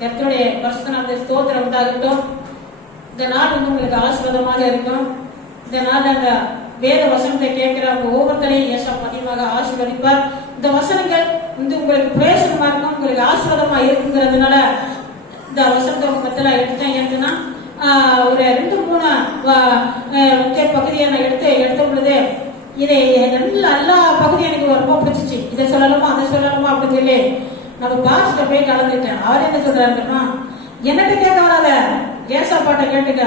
கர்த்தருடைய பரிசுத்தநாமத்தை ஸ்தோத்திரம். உண்டாகட்டும் இந்த நாள் வந்து உங்களுக்கு ஆசீர்வாதமாக இருக்கும். இந்த நாள் அந்த வேத வசனத்தை கேட்கிற அவங்க ஒவ்வொருத்தரையும் ஏசம் அதிகமாக ஆசீர்வதிப்பார். இந்த வசனங்கள் வந்து உங்களுக்கு பிரயோசனமா இருக்கும் உங்களுக்கு ஆசீர்வாதமா இருக்குங்கிறதுனால இந்த வசனத்தை உங்க மத்தியில எடுத்தேன் எடுத்துனா ஆஹ், ஒரு ரெண்டு மூணு முக்கிய பகுதியை நான் எடுத்து எடுத்த பொழுது இதை நல்ல எல்லா பகுதியும் எனக்கு ரொம்ப பிடிச்சிச்சு. இதை சொல்லலாமா அதை சொல்லலாமா அப்படின்னு சொல்லி நம்ம பாஸ்ட போய் கலந்துட்டேன் அவர் என்ன சொல்றாருன்னா என்னட்ட கேட்க வராத? ஏசா பாட்டை கேட்டுக்க?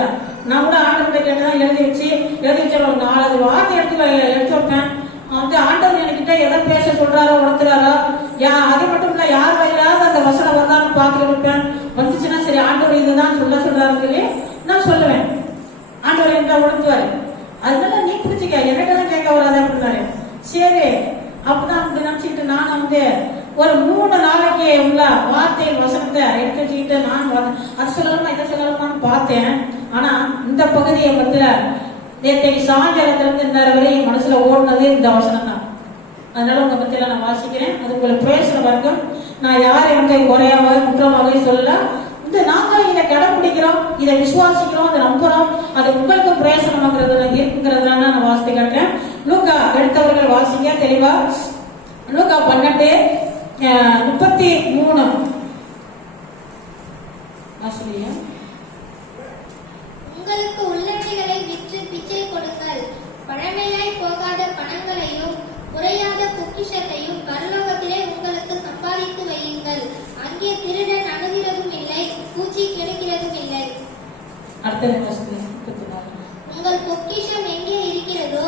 நான் கூட ஆண்டவர்கிட்ட கேட்டுதான் எழுதி வச்சு எழுதி வச்சு நாலு வார்த்தை எடுத்து எடுத்து வைப்பேன். வந்து ஆண்டவர் என்கிட்ட எதை பேச சொல்றாரோ உணர்த்துறாரோ? யா அது மட்டும் இல்ல யார் வழியாவது அந்த வசனம் வந்தாலும் பார்த்துட்டு இருப்பேன். வந்துச்சுன்னா சரி ஆண்டவர் இதுதான் சொல்ல சொல்றாருன்னு சொல்லி நான் சொல்லுவேன். ஆண்டவர் என்கிட்ட உணர்த்துவாரு. அதனால நீ பிடிச்சிக்க எனக்கு தான் கேட்க வராத அப்படின்னாரு சரி அப்பதான் அப்படி நினைச்சிட்டு நான் வந்து ஒரு மூணு நாள் நாளைக்கு உள்ள வார்த்தை வசனத்தை எடுத்து வச்சுக்கிட்டு நான் அது சொல்லலாமா இதை சொல்லலாமான்னு பார்த்தேன். ஆனா இந்த பகுதியை பத்தில நேற்றைக்கு சாயங்காலத்துல இருந்து இந்த வரை என் மனசுல ஓடுனது இந்த வசனம் தான். அதனால உங்க பத்தில நான் வாசிக்கிறேன். அது உங்களுக்கு பிரயோசனம் இருக்கும் நான் யாரையும் கை குறையாம குற்றமாக சொல்லல. இந்த நாங்க இதை கடைபிடிக்கிறோம் இதை விசுவாசிக்கிறோம் இதை நம்புறோம். அது உங்களுக்கு பிரயோசனமாகிறது இருக்குங்கிறதுனால நான் வாசித்து காட்டுறேன். லூக்கா எடுத்தவர்கள் வாசிங்க தெளிவா. லூக்கா பன்னெண்டு முப்பத்தி மூணு. உங்களுக்கு உள்ளவைகளை விற்று பிச்சை கொடுங்கள். பழமையாய் போகாத பணங்களையும் குறையாத பொக்கிஷத்தையும் பரலோகத்திலே உங்களுக்கு சம்பாதித்து வையுங்கள். அங்கே திருடன் அணுகிறதும் இல்லை பூச்சி கெடுக்கிறதும் இல்லை. உங்கள் பொக்கிஷம் எங்கே இருக்கிறதோ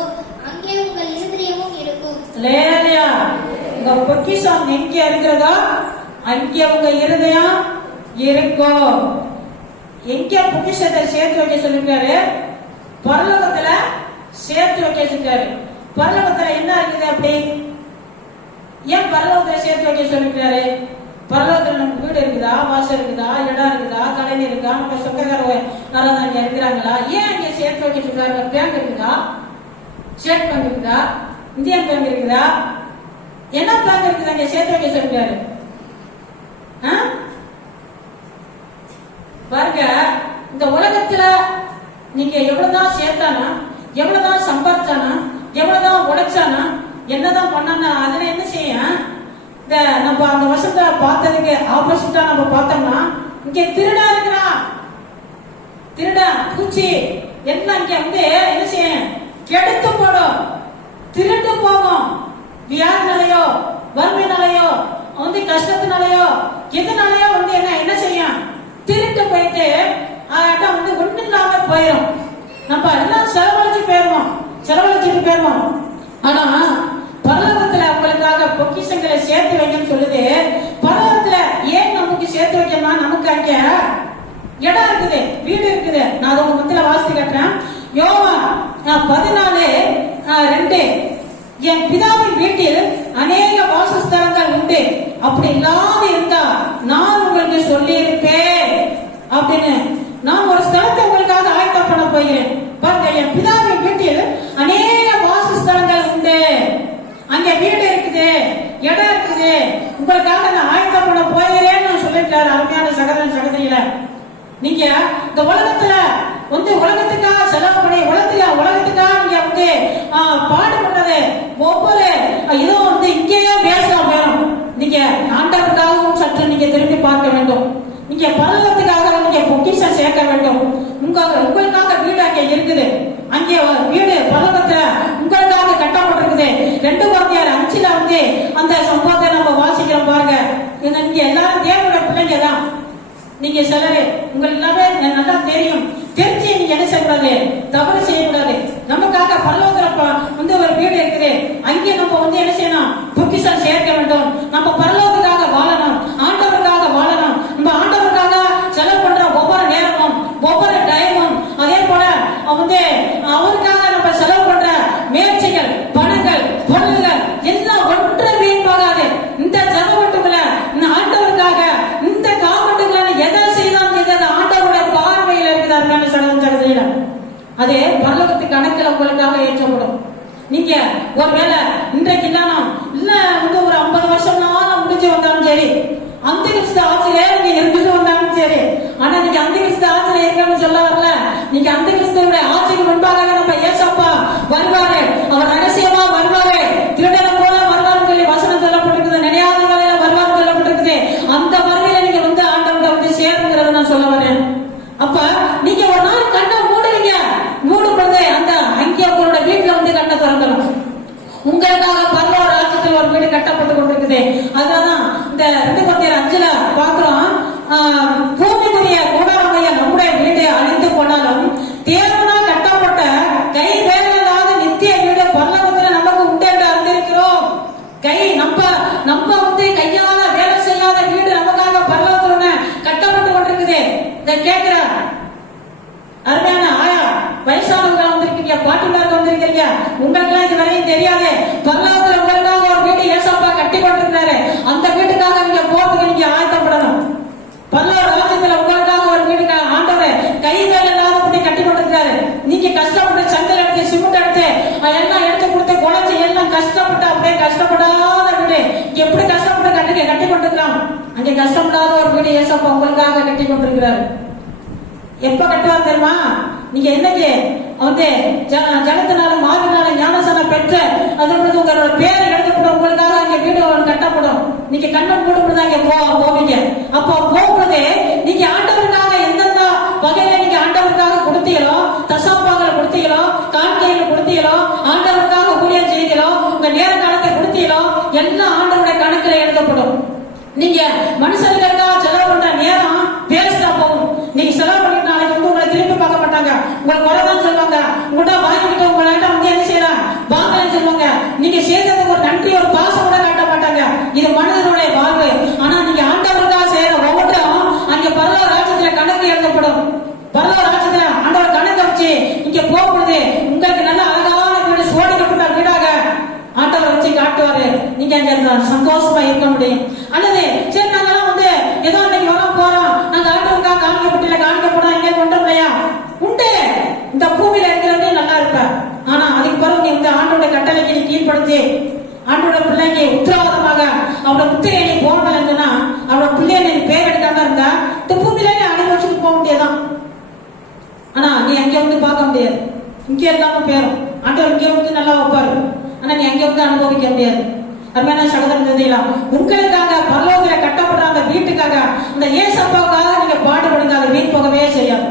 அங்கே உங்கள் இருதயமும் இருக்கும். உங்க பொக்கிஷம் எங்க இருக்கிறதோ அங்கே உங்க இருதயம் இருக்கும். எங்க பொக்கிஷத்தை சேர்த்து வைக்க சொல்லிருக்காரு? பரலோகத்துல சேர்த்து வைக்க சொல்லிருக்காரு. பரலோகத்துல என்ன இருக்குது அப்படி? ஏன் பரலோகத்துல சேர்த்து வைக்க சொல்லிருக்காரு? பரலோகத்துல நமக்கு வீடு இருக்குதா? வாசல் இருக்குதா? இடம் இருக்குதா? கடை இருக்கா? நம்ம சொந்தக்கார நல்லா அங்க இருக்கிறாங்களா? ஏன் அங்க சேர்த்து வைக்க சொல்றாங்க பேங்க் இருக்குதா? ஸ்டேட் பேங்க் இருக்குதா? இந்தியன் பேங்க் இருக்குதா? என்ன பேங்க் இருக்குது அங்க சேர்த்து வைக்க ஆ? பாருங்க இந்த உலகத்துல நீங்க எவ்வளவுதான் சேர்த்தானா எவ்வளவுதான் சம்பாதிச்சானா எவ்வளவுதான் உழைச்சானா என்னதான் பண்ணானா அதுல என்ன செய்ய இந்த நம்ம அந்த வருஷத்தை பார்த்ததுக்கு ஆப்போசிட்டா நம்ம பார்த்தோம்னா இங்க திருடா இருக்கிறான் திருடா பூச்சி. என்ன இங்க வந்து என்ன செய்ய? கெடுத்து போடும். திருட்டு போகும். வியாதினாலையோ வறுமையினாலையோ வந்து கஷ்டத்தினாலையோ எதுனாலயோ வந்து என்ன என்ன செய்யும்? திருட்டு போயிட்டு அதான் வந்து ஒண்ணு இல்லாம போயிடும் நம்ம எல்லாம் செலவழிச்சு போயிருவோம் செலவழிச்சுட்டு போயிருவோம் ஆனா பரலோகத்துல உங்களுக்காக பொக்கிஷங்களை சேர்த்து வைங்கன்னு சொல்லுது. பரலோகத்துல ஏன் நமக்கு சேர்த்து வைக்கணும்னா நமக்கு அங்க இடம் இருக்குது வீடு இருக்குது. நான் அதை உங்க மத்தியில வாசித்து கட்டுறேன். யோவா பதினாலு ஆஹ், ரெண்டு. என் பிதாவை உண்டு அப்படி இல்லாம இருந்தா நான் உங்களுக்கு சொல்லி இருப்பேன் அப்படின்னு நான் ஒரு ஸ்தலத்தை உங்களுக்காக ஆயத்தம் பண்ண போகிறேன். பாருங்க என் பிதாவின் வீட்டில் அநேக வாசஸ்தலங்கள் உண்டு. அங்க வீடு இருக்குது இடம் இருக்குது. உங்களுக்காக நான் ஆயத்தம் பண்ண போகிறேன்னு சொல்லியிருக்காரு அருமையான சகோதரன் சகோதரியில. நீங்க இந்த உலகத்துல வந்து உலகத்துக்காக செலவு பண்ணி உலகத்துக்கா உலகத்துக்காக நீங்க வந்து பாடுபட்டது ஒவ்வொரு இதுவும் வந்து இங்கேயே பேசலாம் வேணும். நீங்க ஆண்டவருக்காகவும் சற்று நீங்க திரும்பி பார்க்க வேண்டும். நீங்க பரலோகத்துக்காக நீங்க பொக்கிஷம் சேர்க்க வேண்டும். உங்க உங்களுக்காக வீடு அங்கே இருக்குது. அங்கே வீடு பரலோகத்துல உங்களுக்காக கட்டப்பட்டிருக்குது. ரெண்டு வாத்தியார் அஞ்சுல வந்து அந்த சம்பவத்தை நம்ம வாசிக்கிறோம் பாருங்க. இங்க நீங்க எல்லாரும் தேவனுடைய பிள்ளைங்க தான். நீங்க சிலரு உங்களுக்கு எல்லாமே நல்லா தெரியும். தெரிஞ்சு நீங்க என்ன செய்யக்கூடாது தவறு செய்ய நமக்காக பரலோகத்துல ப- வந்து ஒரு வீடு இருக்குது அங்கே நம்ம வந்து என்ன செய்யணும் பொக்கிஷம் சேர்க்க வேண்டும் நம்ம பரலோகத்துக்காக வாழணும் ஆண்டவருக்காக வாழணும் நம்ம ஆண்டவருக்காக செலவு பண்ற ஒவ்வொரு நேரமும் ஒவ்வொரு டைமும் அதே போல வந்து அவருக்காக நம்ம செலவு பண்ற முயற்சிகள் பணங்கள் பொருள்கள் எல்லாம் ஒன்று வீணாகாது இந்த ஜனவட்டுகளை இந்த ஆண்டவருக்காக இந்த காவட்டுகளை எதை செய்தாலும் செய்தது ஆண்டவருடைய பார்வையில் இருக்குது அருமையான சகோதரன் சகோதரியிடம் அது பரலோகத்து கணக்கில் உங்களுக்காக ஏற்றப்படும் நீங்க ஒருவேளை இன்றைக்கு இல்லைனா இல்ல வந்து ஒரு ஐம்பது வருஷம் நாள முடிஞ்சு வந்தாலும் சரி அந்த கிறிஸ்து ஆட்சியிலே நீங்க இருந்துட்டு வந்தாலும் இடத்துல ஒரு வீடு கட்டப்பட்டு கொண்டிருக்குது இந்த ரெண்டு பத்தியர் அஞ்சுல பாக்குறோம் ஆஹ், பூமிக்குரிய கூடாரமைய நம்முடைய வீடு அழிந்து போனாலும் தேவனால் கட்டப்பட்ட கை வேலையில்லாத நித்திய வீடு நமக்கு உண்டு என்று அறிந்திருக்கிறோம். கை நம்ம நம்ம வந்து கையால வேலை செய்யாத வீடு நமக்காக பரலோகத்துல கட்டப்பட்டு கொண்டிருக்குது. இதை கேட்கிற. அருமையான ஆயா வயசானவங்க வந்திருக்கீங்க பாட்டுள்ளாருக்கு வந்திருக்கீங்க உங்களுக்கெல்லாம் இது வரையும் தெரியாது உங்களுக்காக ஒரு வீடு ஏசப்பா கட்டி கொண்டிருக்கிறாரு அந்த வீட்டுக்காக நீங்க போறதுக்கு நீங்க ஆயத்தப்படணும் பல்லவர் ராஜ்யத்துல உங்களுக்காக ஒரு வீடு க- ஆண்டவர் கை வேலை இல்லாதபடி கட்டி கொண்டிருக்காரு நீங்க கஷ்டப்பட்டு சங்கல் எடுத்து சிமெண்ட் எடுத்து அஹ், எல்லாம் எடுத்து கொடுத்து குழச்சி எல்லாம் கஷ்டப்பட்டு அப்படியே கஷ்டப்படாத வீடு இங்க எப்படி கஷ்டப்பட்டு கட்டி கட்டி கொண்டிருக்கிறான் அங்கே கஷ்டப்படாத ஒரு வீடு ஏசப்பா உங்களுக்காக கட்டி கொண்டிருக்கிறாரு. எப்ப கட்டுவார் தெரியுமா? நீங்க என்னைக்கு வந்து ஜனத்தினால மாறினால ஞானசனம் பெற்று அதோட உங்களோட பேரை எடுத்துக்கூட உங்களுக்காக அங்க வீடு ஒன்று கட்டப்படும். நீங்க கண்ணை மூடும்போது அங்க போவீங்க. அப்போ போகும்போது நீங்க ஆண்டவருக்காக எந்தெந்த வகையில நீங்க மனுஷனுக்கு செலவு பண்ற நேரம் வேஸ்டா போகும். நீங்க செலவு பண்ணிட்டு நாளைக்கு வந்து உங்களை திருப்பி பார்க்க மாட்டாங்க. உங்களை குறைதான் சொல்லுவாங்க உங்கள்கிட்ட வாங்கிக்கிட்டு உங்கள்கிட்ட வந்து என்ன செய்யலாம்? வாங்கலன்னு சொல்லுவாங்க. நீங்க செய்ததுக்கு ஒரு நன்றி ஒரு பாசம் கூட காட்ட மாட்டாங்க. இது மனிதனுடைய வாழ்வு. ஆனா நீங்க ஆண்டவருக்காக செய்யற ஒவ்வொன்றும் அங்க பரலோக ராஜ்யத்துல கணக்கு எழுதப்படும். பரலோக ராஜ்யத்துல ஆண்டவர் கணக்கு வச்சு இங்க போகும்பொழுது உங்களுக்கு நல்ல அழகான சோடிக்கப்பட்ட வீடாக ஆண்டவர் வச்சு காட்டுவாரு. நீங்க அங்க சந்தோஷமா இருக்க முடியும். அல்லது சரி நாங்கெல்லாம் வந்து ஏதோ இன்னைக்கு வரோம் போறோம் நாங்க ஆண்டவருக்காக காணிக்கப்பட்டில காணிக்க போறோம் இங்க கொண்டு இல்லையா உண்டு இந்த பூமியில இருக்கிறவங்க நல்லா இருப்ப ஆனா அதுக்கு பிறகு நீ இந்த ஆண்டோட கட்டளைக்கு நீ கீழ்ப்படுத்தி அவனோட பிள்ளைக்கு உத்தரவாதமாக அவனோட முத்திரையை நீ போடலன்னு சொன்னா அவனோட பிள்ளைய நீ பேர் எடுக்காம இருந்தா துப்பு பூமியில நீ அனுபவிச்சுட்டு போக முடியாதான் ஆனா நீ அங்கே வந்து பார்க்க முடியாது. இங்கே இல்லாம பேரும் ஆண்டவர் இங்கே வந்து நல்லா வைப்பாரு. ஆனா நீ அங்கே வந்து அனுபவிக்க முடியாது. அருமையான சகோதரன் தெரியுங்களா உங்களுக்காக பரலோகத்துல கட்டப்படுற அந்த வீட்டுக்காக அந்த ஏசப்பாவுக்காக நீங்க பாடுபடுங்க அதை வீண் போகவே செய்யாது.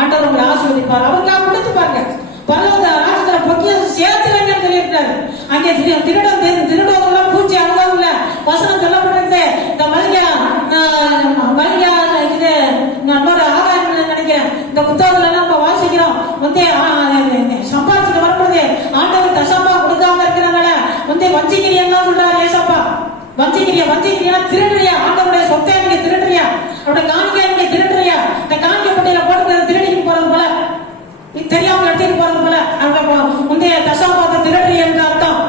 ஆண்டவர் உங்களை ஆசீர்வதிப்பார். அவருக்காக கொடுத்து பாருங்க. பரலோக ராஜ்யத்துல பொக்கிய சேர்த்து வைங்கன்னு அங்கே திருடம் திரு- பூச்சி அனுபவம் இல்ல வசனம் சொல்லப்பட்டது இந்த மல்லிகா மல்லிகா இது இன்னொரு ஆகாயம் நினைக்கிறேன். இந்த புத்தகத்துல நம்ம வாசிக்கிறோம். வந்து ஆ, சம்பாதிச்சுட்டு வரும்பொழுது ஆண்டவர் தசம்பா கொடுக்காம இருக்கிறனால வந்து வஞ்சிக்கிறியா தான் சொல்றாரு ஏசப்பா. வஞ்சிக்கிறியா வஞ்சிக்கிறியா திருடுறியா? ஆண்டவருடைய சொத்தை நீங்க திருடுறியா? அவருடைய காணிக்கை நீங்க திருடுறியா? இந்த காணிக்கை பட்டியல போட்டு திருடிக்கு போறது போல. தெரியாம எடுத்துட்டு போறது போல முந்தைய தசாபாத திருடுறி என்று அர்த்தம்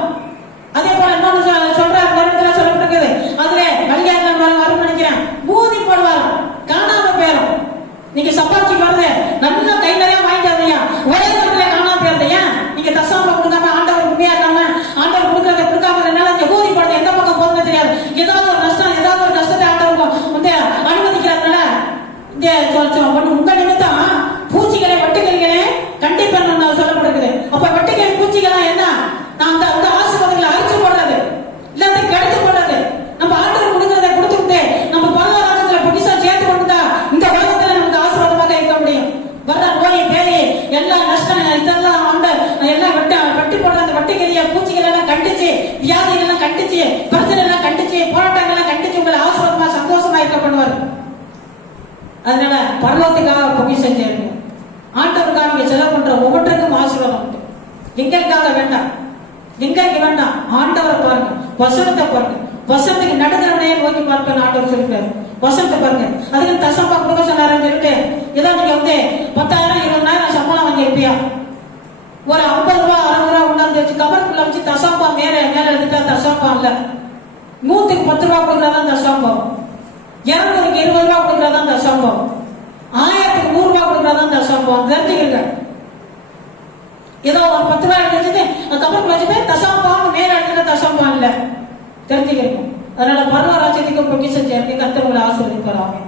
அதே போல இன்னொன்னு சொல்றாரு வருடத்துல சொல்லப்பட்டிருக்குது. அதுல கல்யாணம் வரும் நினைக்கிறேன் பூதி போடுவார்? காணாம போயிடும் நீங்க சம்பாதிச்சு வருது நல்ல கை நிறைய வாங்கிட்டு வந்தீங்க ஒரே இடத்துல காணாம போயிருது ஏன்? நீங்க தசாம்பா கொடுக்காம ஆண்டவர் உண்மையா இல்லாம ஆண்டவர் கொடுக்கறத கொடுக்காம என்னால அந்த பூதி போடுறது எந்த பக்கம் போகுதுன்னு தெரியாது. ஏதாவது ஒரு நஷ்டம் ஏதாவது ஒரு கஷ்டத்தை ஆண்டவர் முந்தைய அனுமதிக்கிறதுனால இங்க சொ- உங்க நிமித்தம் பூச்சிகளை வெட்டுக்கிளிகளே கண்டிப்பா நான் சொல்லப்படுகிறது அப்ப வெட்டுக்கிளி பூச்சிகளா என்ன நான் அந்த அந்த ஆசீர்வாதங்களை அழிச்சு போடுறது இல்லாத கெடுத்து போடுறது நம்ம ஆண்டவர் கொடுக்கறத கொடுத்துட்டு நம்ம பரவ ராஜ்யத்துல புதுசா சேர்த்து கொண்டுதா இந்த உலகத்துல நமக்கு ஆசீர்வாதமாக இருக்க முடியும் வர்ற நோய் பேய் எல்லா நஷ்டம் இதெல்லாம் அந்த எல்லாம் வெட்ட வெட்டி போடுற அந்த வெட்டுக்கிளிய பூச்சிகள் எல்லாம் வியாதிகள்லாம் எல்லாம் கண்டிச்சு பிரச்சனை எல்லாம் கண்டிச்சு போராட்டங்கள்லாம் கண்டிச்சு உங்களை ஆசிரமா சந்தோஷமா இருக்க பண்ணுவார். அதனால பரலோகத்துக்காக பொங்கி சேருங்க ஆண்டவருக்காக நீங்க செலவு பண்ற ஒவ்வொன்றுக்கும் ஆசீர்வாதம் உண்டு. எங்களுக்காக வேண்டாம். எங்களுக்கு வேண்டாம். ஆண்டவரை பாருங்க. வசனத்தை பாருங்க. வசனத்துக்கு நடுக்கிறவனையே நோக்கி பார்க்கணும் ஆண்டவர் சொல்லிருக்காரு வசனத்தை பாருங்க. அதுக்கு தசம்பா கொடுக்க சொன்னாருன்னு சொல்லிட்டு ஏதாவது நீங்க வந்து பத்தாயிரம் இருபதாயிரம் சம்பளம் வாங்கி இருப்பியா ஒரு ஐம்பது ரூபா அறுபது கொண்டாந்து வச்சு கவருக்குள்ள வச்சு தசாம்பா மேல மேல எடுத்துட்டா தசாம்பா இல்ல. நூத்துக்கு பத்து ரூபா கொடுக்கறதான் தசாம்பம் இருநூறுக்கு இருபது ரூபா கொடுக்கறதான் தசாம்பம் ஆயிரத்துக்கு நூறு ரூபா கொடுக்கறதான் தசாம்பம் தெரிஞ்சுக்கங்க ஏதோ ஒரு பத்து ரூபாய் எடுத்து வச்சுட்டு அந்த கப்பலுக்குள்ள வச்சுட்டு மேல எடுத்துட்டா தசாம்பா இல்ல. தெரிஞ்சுக்கணும். அதனால பரவ ராஜ்யத்துக்கு பொக்கிஷம் சேர்ந்து கத்தவங்களை ஆசீர்வதிப்பார் ஆமென்